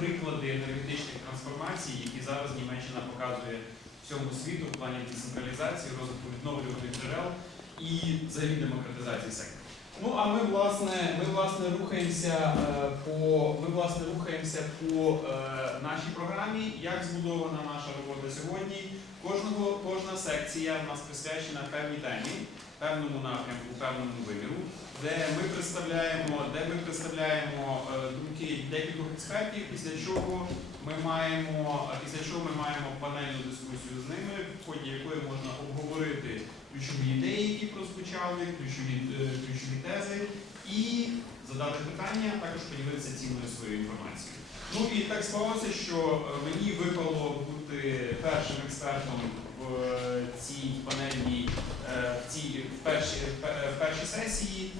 приклади енергетичних трансформацій, які зараз Німеччина показує всьому світу в плані децентралізації, розвитку відновлюваних джерел і взагалі демократизації сектору. Ну а ми власне, ми власне рухаємося е, по ми власне рухаємося по е, нашій програмі. Як збудована наша робота сьогодні? Кожного кожна секція в нас присвячена певній темі, певному напрямку, певному виміру, де ми представляємо, де ми представляємо е, думки декількох експертів. Після чого ми маємо після чого ми маємо панельну дискусію з ними, в ході якої можна обговорити ключові ідеї, які прозвучали, ключові, е, ключові тези, і задати питання, а також поділитися цінною своєю інформацією. Ну і так склалося, що е, мені випало бути першим експертом в е, цій панельній в цій в першій, в першій сесії.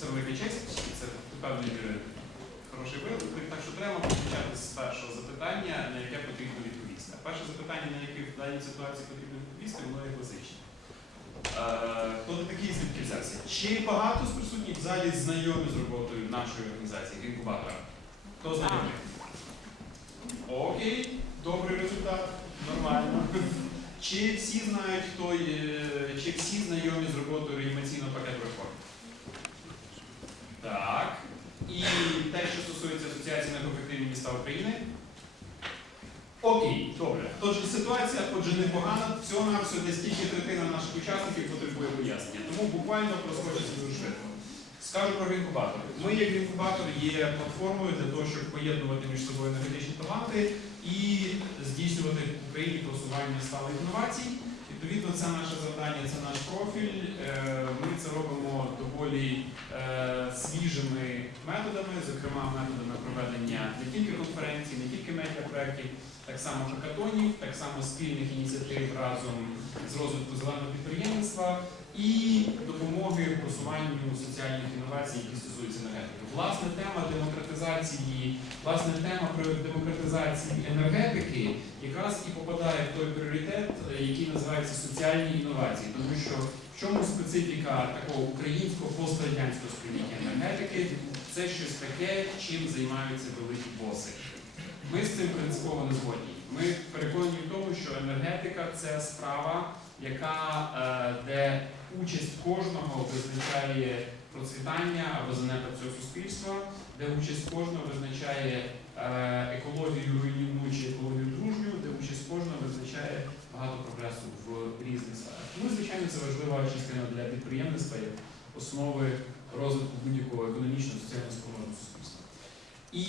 Це велика честь, і це до певної міри хороший виклик, так що треба почати з першого запитання, на яке потрібно відповісти. А перше запитання, на яке в даній ситуації потрібно відповісти, воно є класичне. Е, Хто ти такий звідки взявся? Чи багато з присутніх в залі знайомі з роботою нашої організації інкубатора? Хто знайомий? Окей, добрий результат, нормально. Чи всі знають, хто є, чи всі знайомі з роботою реанімаційного пакету реформ? Так. І те, що стосується Асоціації енергоефективні міста України. Окей, добре. Тож ситуація, отже, непогана. Всього на все десь тільки третина наших учасників потребує пояснення. Тому буквально проскочиться дуже швидко. Скажу про інкубатор. Ми, як інкубатор, є платформою для того, щоб поєднувати між собою енергетичні таланти і здійснювати в Україні просування сталих інновацій. Відповідно, це наше завдання, це наш профіль. Е, Ми це робимо доволі е, свіжими методами, зокрема методами проведення не тільки конференцій, не тільки медіапроєктів, так само хакатонів, так само спільних ініціатив разом з розвитку зеленого підприємництва і допомоги просуванню соціальних інновацій, які стосуються енергетики. Власне, тема демократизації, власне, тема демократизації енергетики якраз і попадає в той пріоритет, е, який називається соціальні інновації, тому що в чому специфіка такого українського пострадянського сприйняття енергетики це щось таке, чим займаються великі боси. Ми з цим принципово не згодні. Ми переконані в тому, що енергетика це справа, яка е, де участь кожного визначає процвітання або занепад цього суспільства, де участь кожного визначає е, екологію руйнівну екологію дружню, де участь кожного визначає багато прогресу в різних сферах. Ну, звичайно, це важлива частина для підприємництва як основи розвитку будь-якого економічного соціального спроможного суспільства. І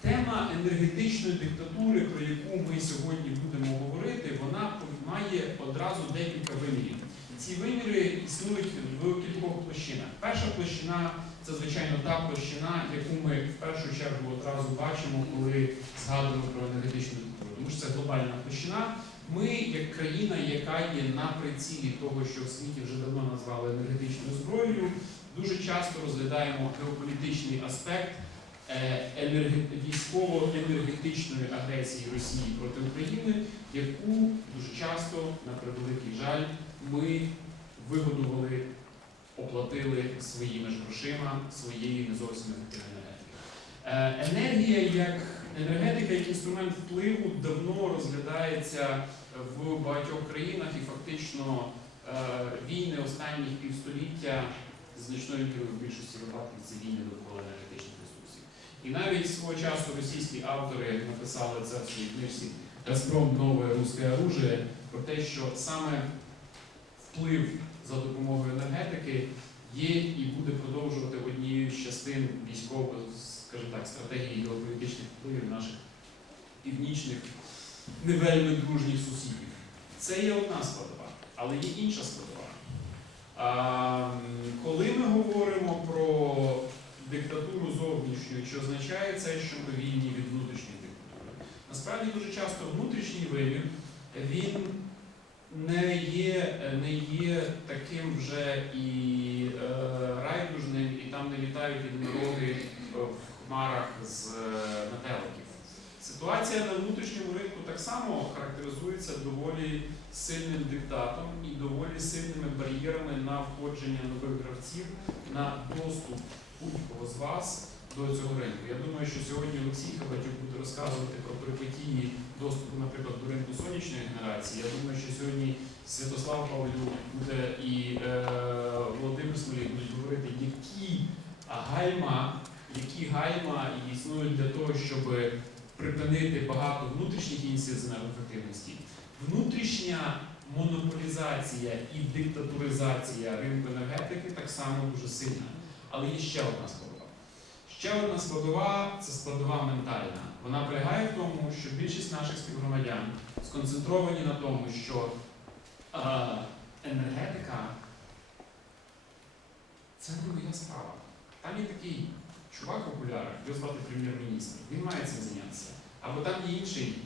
тема енергетичної диктатури, про яку ми сьогодні будемо говорити, вона має одразу декілька вимірів. Ці виміри існують в кількох площинах. Перша площина це, звичайно, та площина, яку ми в першу чергу одразу бачимо, коли згадуємо про енергетичну диктатуру. Тому що це глобальна площина. Ми, як країна, яка є на прицілі того, що в світі вже давно назвали енергетичною зброєю, дуже часто розглядаємо геополітичний аспект військово-енергетичної агресії Росії проти України, яку дуже часто, на превеликий жаль, ми вигодували, оплатили своїми ж грошима своєї не зовсім енергії. Е, Енергія як енергетика, як інструмент впливу давно розглядається в багатьох країнах і фактично е, війни останніх півстоліття значною в більшості випадків це війни довкола ресурсів. І навіть свого часу російські автори написали це в своїй книжці Газпром нове русське оружие про те, що саме вплив за допомогою енергетики є і буде продовжувати однією з частин військової, скажімо так, стратегії геополітичних впливів наших північних не дружніх сусідів. Це є одна складова, але є інша складова. А, коли ми говоримо про диктатуру зовнішню, чи означає це, що ми вільні від внутрішньої диктатури? Насправді дуже часто внутрішній вимір він не є, не є таким вже і е, райдужним, і там не літають єдинороги в хмарах з е, метеликів. Ситуація на внутрішньому ринку так само характеризується доволі сильним диктатом і доволі сильними бар'єрами на входження нових гравців, на доступ будь-кого з вас до цього ринку. Я думаю, що сьогодні Олексій Хабатюк буде розказувати про перипетії доступу, наприклад, до ринку сонячної генерації. Я думаю, що сьогодні Святослав Павлюк буде і е, Володимир Смолій будуть говорити, які гальма, які гальма існують для того, щоб припинити багато внутрішніх ініціатив енергоефективності. Внутрішня монополізація і диктатуризація ринку енергетики так само дуже сильна. Але є ще одна складова. Ще одна складова це складова ментальна. Вона полягає в тому, що більшість наших співгромадян сконцентровані на тому, що е, енергетика це не моя справа. Там є такий чувак в окулярах, його звати прем'єр-міністр. Він має цим зайнятися. Або там є інший,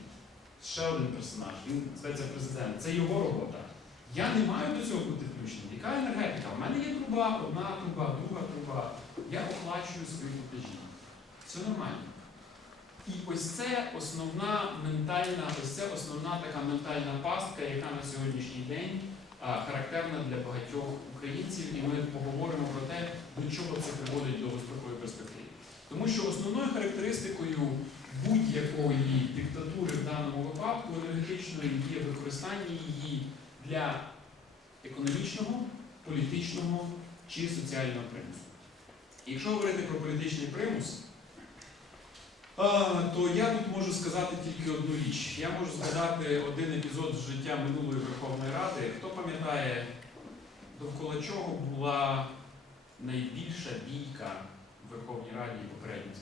ще один персонаж, він зветься президент. Це його робота. Я не маю до цього бути включений. Яка енергетика? У мене є труба, одна труба, друга труба. Я оплачую свої платежі. Все нормально. І ось це основна ментальна, ось це основна така ментальна пастка, яка на сьогоднішній день а, характерна для багатьох українців, і ми поговоримо про те, до чого це приводить до дострокової перспективи. Тому що основною характеристикою будь-якої диктатури в даному випадку енергетичної є використання її для економічного, політичного чи соціального примусу. Якщо говорити про політичний примус, то я тут можу сказати тільки одну річ. Я можу згадати один епізод з життя минулої Верховної Ради. Хто пам'ятає, довкола чого була найбільша бійка в Верховній Раді попередніх?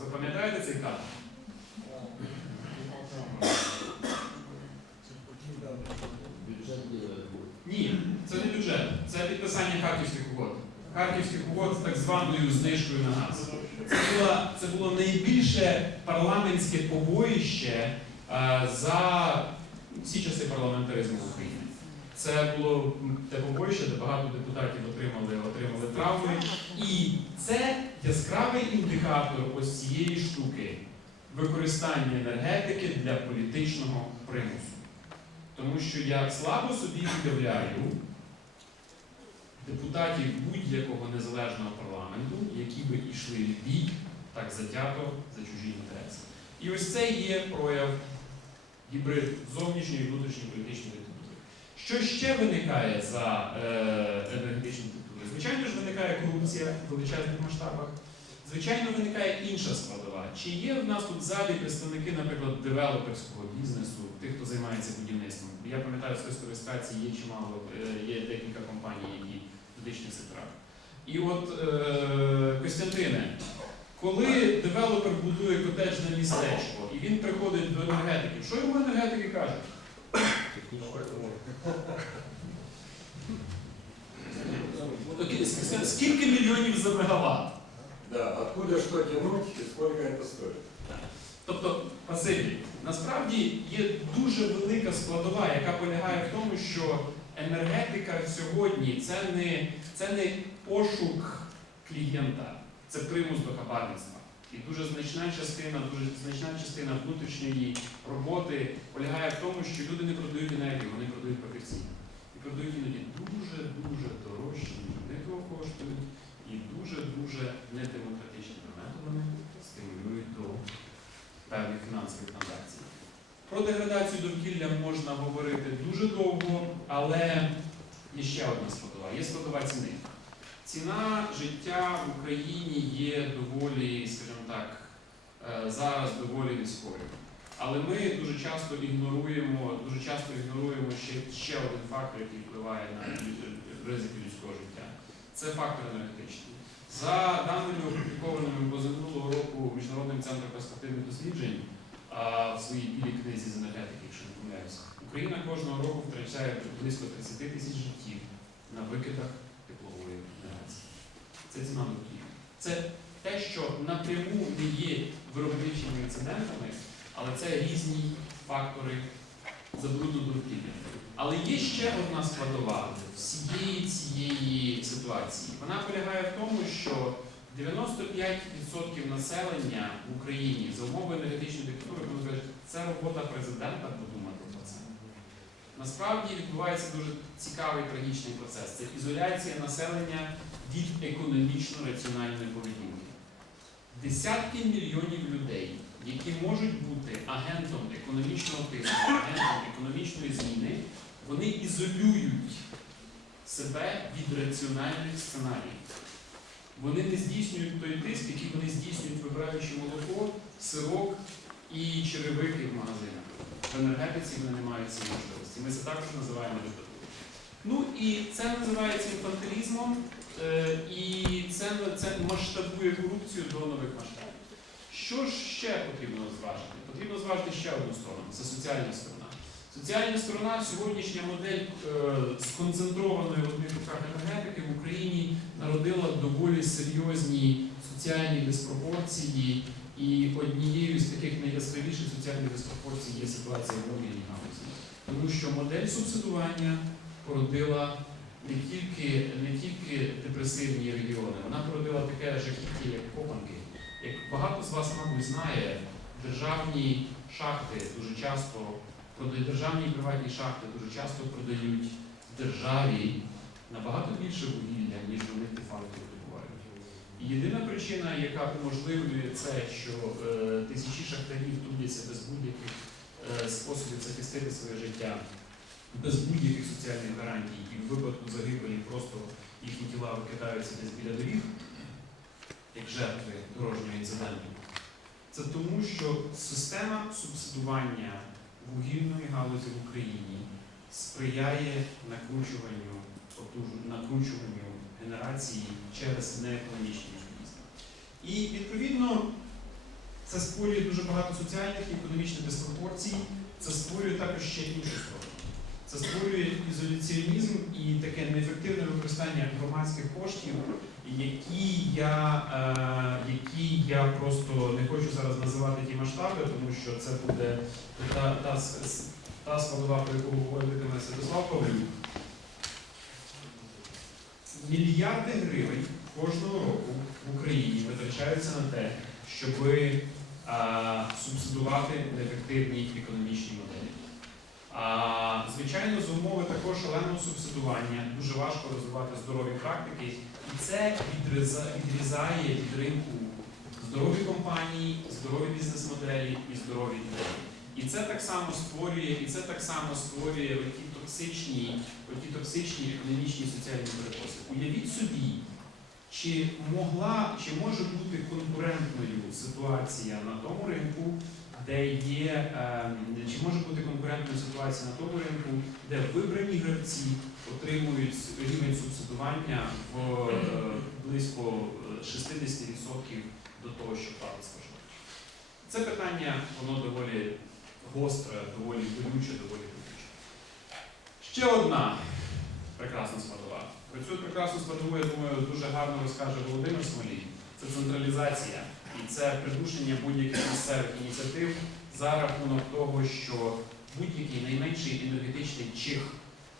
Ви пам'ятаєте цей кадр? Ні, це не бюджет, це підписання харківських угод. Харківських угод з так званою знижкою на газ. Це було, це було найбільше парламентське побоїще е, за всі часи парламентаризму в Україні. Це було те побоїще, де багато депутатів отримали, отримали травми. І це яскравий індикатор ось цієї штуки використання енергетики для політичного примусу. Тому що я слабо собі уявляю депутатів будь-якого незалежного парламенту, які би йшли в бій так затято за чужі інтереси. І ось це є прояв гібрид зовнішньої і внутрішньої політичної диктатури. Що ще виникає за е, енергетичною диктатурою? Звичайно ж, виникає корупція в величезних масштабах. Звичайно, виникає інша складова. Чи є в нас тут в залі представники, наприклад, девелоперського бізнесу, тих, хто займається будівництвом? Я пам'ятаю, в списку реєстрації є чимало, е, є декілька компаній, які медичних секторах. І от, е, Костянтине, коли девелопер будує котеджне містечко і він приходить до енергетики, що йому енергетики кажуть? Скільки мільйонів за мегаватт? Да, откуда что тянуть и сколько это стоит? Тобто, Василій, насправді є дуже велика складова, яка полягає в тому, що енергетика сьогодні це не, це не пошук клієнта, це примус до хабарництва. І дуже значна частина, дуже значна частина внутрішньої роботи полягає в тому, що люди не продають енергію, вони продають папірці. І продають іноді дуже-дуже вони того коштують, і дуже-дуже недемократичними методами стимулюють до певних фінансових транзакцій. Про деградацію довкілля можна говорити дуже довго, але є ще одна складова. Є складова ціни. Ціна життя в Україні є доволі, скажімо так, е, зараз доволі низькою. Але ми дуже часто ігноруємо, дуже часто ігноруємо ще, ще один фактор, який впливає на ризики людського життя. Це фактор енергетичний. За даними опублікованими позаминулого року Міжнародним центром перспективних досліджень а, в своїй білій книзі з енергетики, якщо не помиляюся, Україна кожного року втрачає близько 30 тисяч життів на викидах теплової генерації. Це ціна довкілля. Це те, що напряму не є виробничими інцидентами, але це різні фактори забруду довкілля. Але є ще одна складова всієї цієї ситуації. Вона полягає в тому, що 95% населення в Україні за умови енергетичної диктатури, вони кажуть, це робота президента подумати про це. насправді відбувається дуже цікавий трагічний процес. Це ізоляція населення від економічно-раціональної поведінки. Десятки мільйонів людей, які можуть бути агентом економічного тиску, агентом економічної зміни, вони ізолюють себе від раціональних сценаріїв. Вони не здійснюють той тиск, який вони здійснюють, вибираючи молоко, сирок і черевики в магазинах. В енергетиці вони не мають цієї можливості. Ми це також називаємо диктатурою. Ну і це називається інфантилізмом, е, і це, це масштабує корупцію до нових масштабів. Що ж ще потрібно зважити? Потрібно зважити ще одну сторону це соціальна сторона. Соціальна сторона, сьогоднішня модель е, сконцентрованої в одних руках енергетики в Україні народила доволі серйозні соціальні диспропорції, і однією з таких найяскравіших соціальних диспропорцій є ситуація в вугільній галузі. Тому що модель субсидування породила не тільки, не тільки депресивні регіони, вона породила таке жахіття, як копанки. Як багато з вас, мабуть, знає, державні шахти дуже часто продають державні і приватні шахти дуже часто продають державі набагато більше вугілля, ніж вони де-факто видобувають. І єдина причина, яка уможливлює це, що е, тисячі шахтарів трудяться без будь-яких е, способів захистити своє життя, без будь-яких соціальних гарантій, і в випадку загибелі просто їхні тіла викидаються десь біля доріг, як жертви дорожнього інциденту. Це тому, що система субсидування вугільної галузі в Україні сприяє накручуванню, накручуванню генерації через неекономічні механізми. І відповідно це створює дуже багато соціальних і економічних диспропорцій, це створює також ще іншу сторону. Це створює ізоляціонізм і таке неефективне використання громадських коштів, які я, е, я просто не хочу зараз називати ті масштаби, тому що це буде та, та, та складова, про яку говоритиме Святослав Павлюк. Мільярди гривень кожного року в Україні витрачаються на те, щоб субсидувати неефективні економічні моделі. А, звичайно, з умови також шаленого субсидування дуже важко розвивати здорові практики, і це відрізає від ринку здорові компанії, здорові бізнес-моделі і здорові ідеї. І це так само створює, і це так само створює оті токсичні, оті токсичні економічні і соціальні перекоси. Уявіть собі, чи могла, чи може бути конкурентною ситуація на тому ринку, де є, ем, чи може бути конкурентною ситуація на тому ринку, де вибрані гравці отримують рівень субсидування в е, близько е, 60% до того, що платить споживач. Це питання, воно доволі гостре, доволі болюче, доволі болюче. Ще одна прекрасна складова. Про цю прекрасну складову, я думаю, дуже гарно розкаже Володимир Смолій. Це централізація і це придушення будь-яких місцевих ініціатив за рахунок того, що будь-який найменший енергетичний чих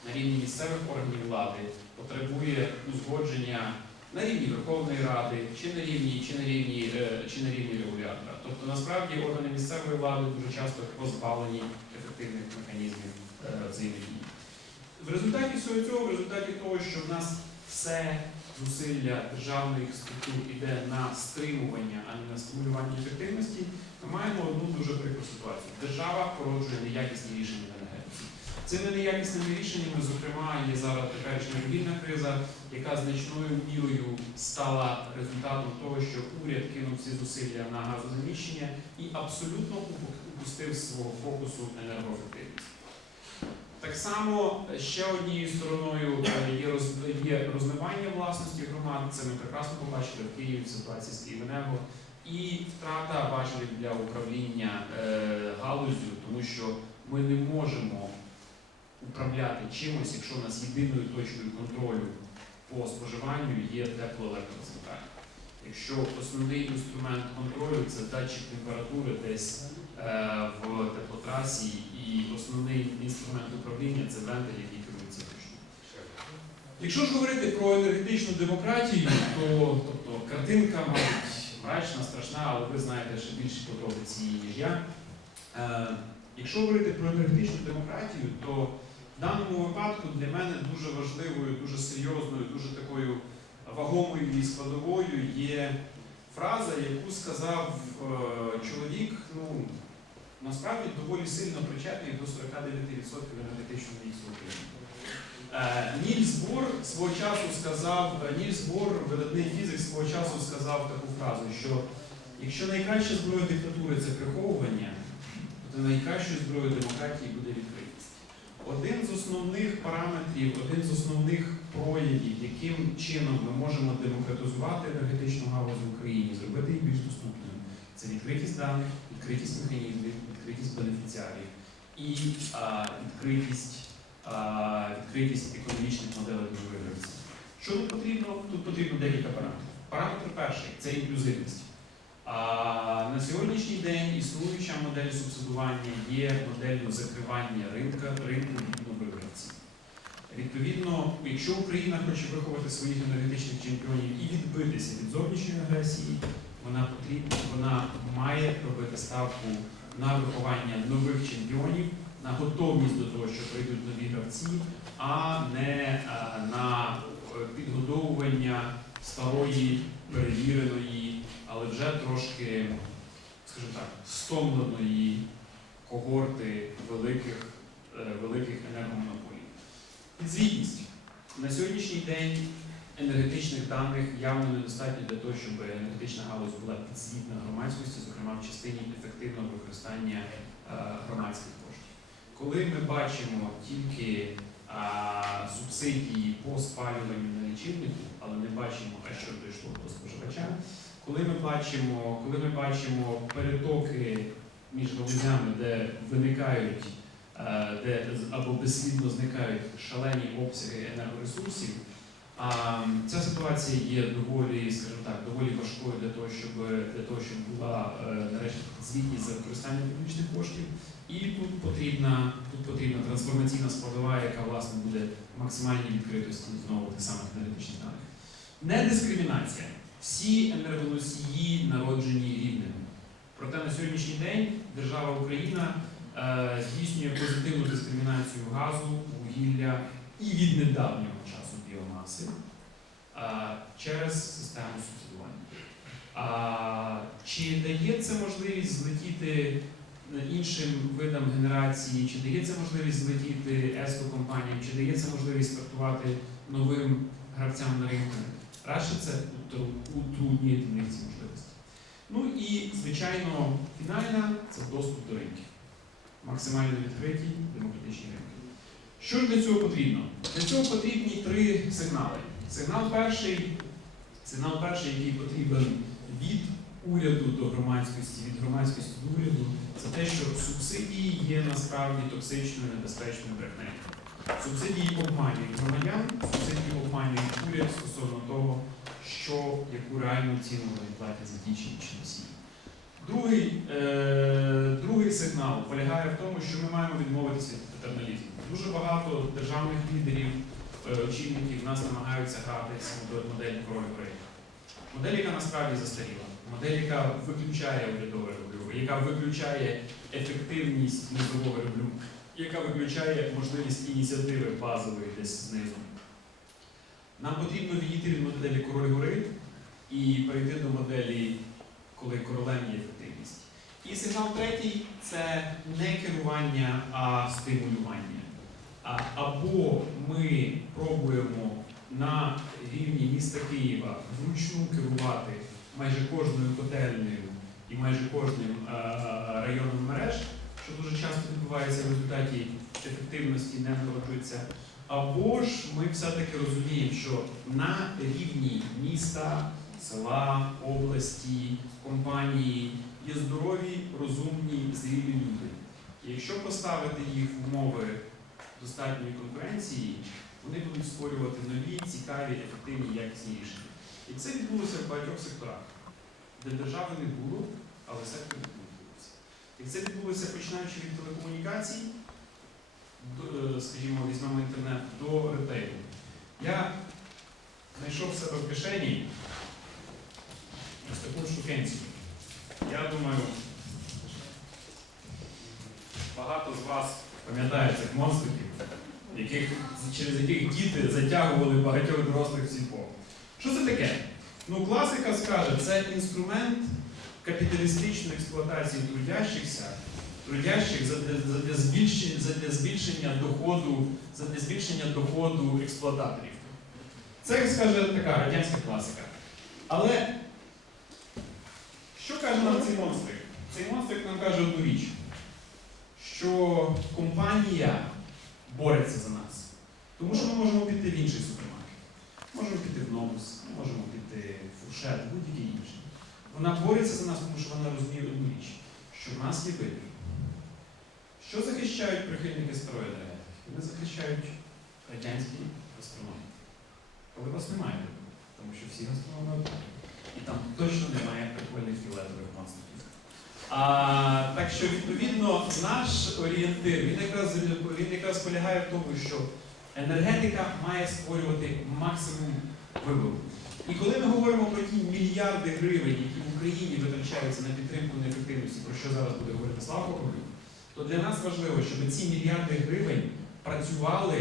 на рівні місцевих органів влади потребує узгодження на рівні Верховної Ради, чи на рівні, чи на рівні, е, чи на рівні регулятора. Тобто насправді органи місцевої влади дуже часто позбавлені ефективних механізмів е, взаємодії. В результаті всього цього, в результаті того, що в нас все зусилля державних структур іде на стримування, а не на стимулювання ефективності, ми маємо одну дуже прикру ситуацію. Держава породжує неякісні рішення. Цими неякісними рішеннями, зокрема, є зараз теперішня вугільна криза, яка значною мірою стала результатом того, що уряд кинув всі зусилля на газозаміщення і абсолютно упустив свого фокусу енергоефективність. Так само ще однією стороною е, є розмивання власності громад. Це ми прекрасно побачили в Києві в ситуації з Київенерго. І втрата важелів для управління е, галузю, тому що ми не можемо управляти чимось, якщо у нас єдиною точкою контролю по споживанню є теплоелектроцентралі. Якщо основний інструмент контролю це датчик температури десь е, в теплотрасі, і основний інструмент управління це вентиль, який керується ручно. Якщо ж говорити про енергетичну демократію, то тобто, картинка, мабуть, мрачна, страшна, але ви знаєте ще більше подробиці, ніж я. Е, якщо говорити про енергетичну демократію, то В даному випадку для мене дуже важливою, дуже серйозною, дуже такою вагомою і складовою є фраза, яку сказав е, чоловік, ну насправді доволі сильно причетний до 49% енергетичного міксу України. Е, Нільс Бор свого часу сказав, е, Нільс Бор, видатний фізик, свого часу сказав таку фразу, що якщо найкраща зброя диктатури це приховування, то найкращою зброєю демократії буде відкритість. Один з основних параметрів, один з основних проявів, яким чином ми можемо демократизувати енергетичну галузь в Україні, зробити її більш доступною, це відкритість даних, відкритість механізмів, відкритість бенефіціарів і а, відкритість, а, відкритість економічних моделей виробництва. Що тут потрібно? Тут потрібно декілька параметрів. Параметр перший це інклюзивність. На сьогоднішній день існуюча модель субсидування є моделлю закривання ринка, ринку гравців. Відповідно, якщо Україна хоче виховати своїх енергетичних чемпіонів і відбитися від зовнішньої агресії, вона потрібна, вона має робити ставку на виховання нових чемпіонів, на готовність до того, що прийдуть нові гравці, а не на е, підгодовування старої, перевіреної, але вже трошки, скажімо так, стомленої когорти великих, е, великих енергомонополій. Підзвітність. На сьогоднішній день енергетичних даних явно недостатньо для того, щоб енергетична галузь була підзвітна громадськості, зокрема в частині ефективного використання е, громадських коштів. Коли ми бачимо тільки субсидії по спалюванню на лічильнику, але не бачимо, а що дійшло до споживача, коли ми бачимо, коли ми бачимо перетоки між галузями, де виникають е, де або безслідно зникають шалені обсяги енергоресурсів, ця ситуація є доволі, скажімо так, доволі важкою для того, щоб для того, щоб була е, нарешті звітність за використання публічних коштів. І тут потрібна, тут потрібна трансформаційна складова, яка власне буде максимальній відкритості знову тих самих аналітичних даних. Не дискримінація. Всі енергоносії народжені рівними. Проте на сьогоднішній день держава Україна е, здійснює позитивну дискримінацію газу, вугілля і від недавнього часу біомаси е, через систему субсидування. А, чи дає це можливість злетіти іншим видам генерації, чи дає це можливість злетіти ЕСКО компаніям, чи дає це можливість стартувати новим гравцям на ринку? Радше це утру- утруднює для них ці можливості. Ну і, звичайно, фінальна це доступ до ринків. Максимально відкриті демократичні ринки. Що ж для цього потрібно? Для цього потрібні три сигнали. Сигнал перший, сигнал перший, який потрібен від уряду до громадськості, від громадськості до уряду, це те, що субсидії є насправді токсичною, небезпечною брехнею. Субсидії обманюють громадян, субсидії обманюють уряд стосовно того, що яку реальну ціну вони платять за ті чи інші носії. Другий, е, другий сигнал полягає в тому, що ми маємо відмовитися від патерналізму. Дуже багато державних лідерів, е, очільників нас намагаються грати з модель король гри. Модель, яка насправді застаріла, модель, яка виключає урядове рублю, яка виключає ефективність низового рублю, яка виключає можливість ініціативи базової десь знизу. Нам потрібно відійти від моделі король гори і перейти до моделі, коли королем є ефективність. І сигнал третій це не керування, а стимулювання. Або ми пробуємо на рівні міста Києва вручну керувати майже кожною котельнею і майже кожним е, районом мереж, що дуже часто відбувається в результаті ефективності не народжується. Або ж ми все-таки розуміємо, що на рівні міста, села, області, компанії є здорові, розумні, зрілі люди. І якщо поставити їх в умови достатньої конкуренції, вони будуть створювати нові, цікаві, ефективні, якісні рішення. І це відбулося в багатьох секторах, де держави не було, але відбулося. І це відбулося починаючи від телекомунікацій, е, скажімо, візьмемо інтернет, до ретейлу. Я знайшов себе в кишені ось таку штукенцію. Я думаю, багато з вас пам'ятає цих монстриків. яких, через яких діти затягували багатьох дорослих в сільпо. Що це таке? Ну, класика скаже, це інструмент капіталістичної експлуатації трудящихся, трудящих задля, збільшення, збільшення доходу, задля збільшення доходу експлуататорів. Це, як скаже, така радянська класика. Але що каже нам цей монстрик? Цей монстрик нам каже одну річ, що компанія бореться за нас. Тому що ми можемо піти в інший супермаркет. Можемо піти в Новус, можемо піти в Фуршет, будь-який інший. Вона бореться за нас, тому що вона розуміє одну річ, що в нас є вибір. Що захищають прихильники старої енергетики? Вони захищають радянський гастроном. Коли вас немає вибору, тому що всі гастрономи. І там точно немає прикольних фіолетових монстрів. А, так що, відповідно, наш орієнтир, він якраз, він якраз полягає в тому, що енергетика має створювати максимум вибору. І коли ми говоримо про ті мільярди гривень, які в Україні витрачаються на підтримку неефективності, про що зараз буде говорити Слава Ковалюк, то для нас важливо, щоб ці мільярди гривень працювали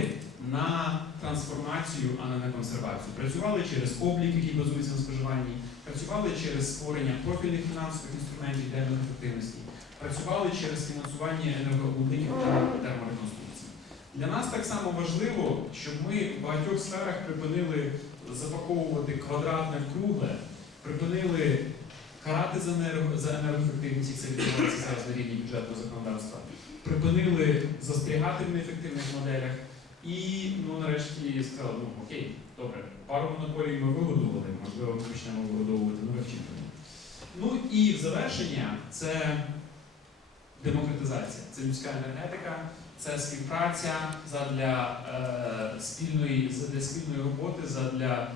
на трансформацію, а не на консервацію. Працювали через облік, який базується на споживанні, працювали через створення профільних фінансових інструментів для енергоефективності, працювали через фінансування енергообудників та термореконструкції. Для нас так само важливо, щоб ми в багатьох сферах припинили запаковувати квадратне в кругле, припинили карати за, енергоефективність, як це відбувається зараз на рівні бюджетного законодавства, припинили застрягати в неефективних моделях. І, ну, нарешті, сказали, ну окей, добре, пару монополій ми вигодували, можливо, ми почнемо вигодовувати нових чемпіонів. Ну і завершення це демократизація, це людська енергетика, це співпраця задля е, спільної, задля спільної роботи, задля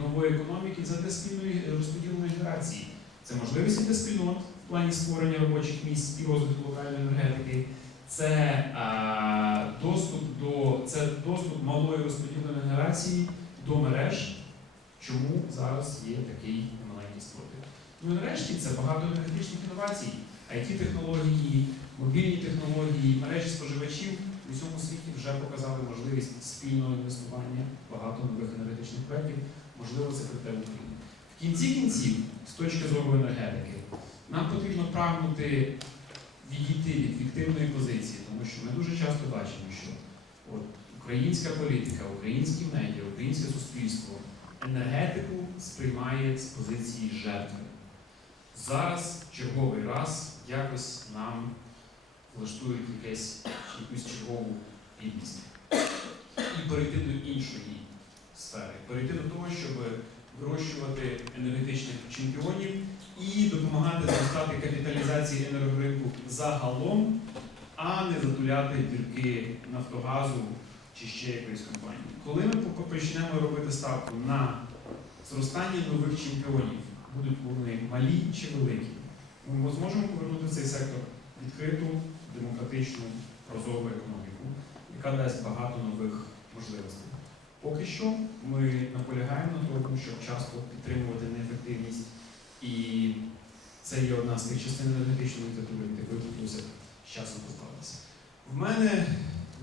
нової економіки, задля спільної розподіленої генерації. Це можливості для спільнот в плані створення робочих місць і розвитку локальної енергетики. Це е, доступ до це доступ малої розподіленої генерації до мереж, чому зараз є такий маленький спротив. Ну і нарешті це багато енергетичних інновацій, it технології, мобільні технології, мережі споживачів у всьому світі вже показали можливість спільного інвестування багато нових енергетичних проєктів, можливо, це в В кінці кінців, з точки зору енергетики, нам потрібно прагнути відійти від фіктивної позиції, тому що ми дуже часто бачимо, що от, українська політика, українські медіа, українське суспільство енергетику сприймає з позиції жертви. Зараз черговий раз якось нам влаштують якесь, якусь чергову гідність. І перейти до іншої сфери, перейти до того, щоб вирощувати енергетичних чемпіонів і допомагати зростати капіталізації енергоринку загалом, а не затуляти дірки Нафтогазу чи ще якоїсь компанії. Коли ми почнемо робити ставку на зростання нових чемпіонів, будуть вони малі чи великі, ми зможемо повернути цей сектор відкриту, демократичну, прозору економіку, яка дасть багато нових можливостей. Поки що ми наполягаємо на тому, щоб часто підтримувати неефективність, і це є одна з тих частин енергетичної якої хотілося б з часом позбавитися. В мене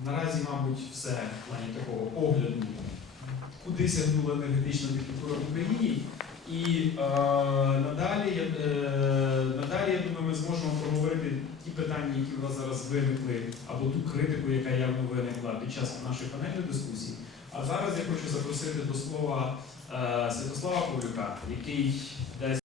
наразі, мабуть, все в плані такого огляду, куди сягнула енергетична диктатура в Україні. І е, надалі, е, надалі, я думаю, ми зможемо проговорити ті питання, які у вас зараз виникли, або ту критику, яка явно виникла під час нашої панельної дискусії. А зараз я хочу запросити до слова е, Святослава Павлюка, який дасть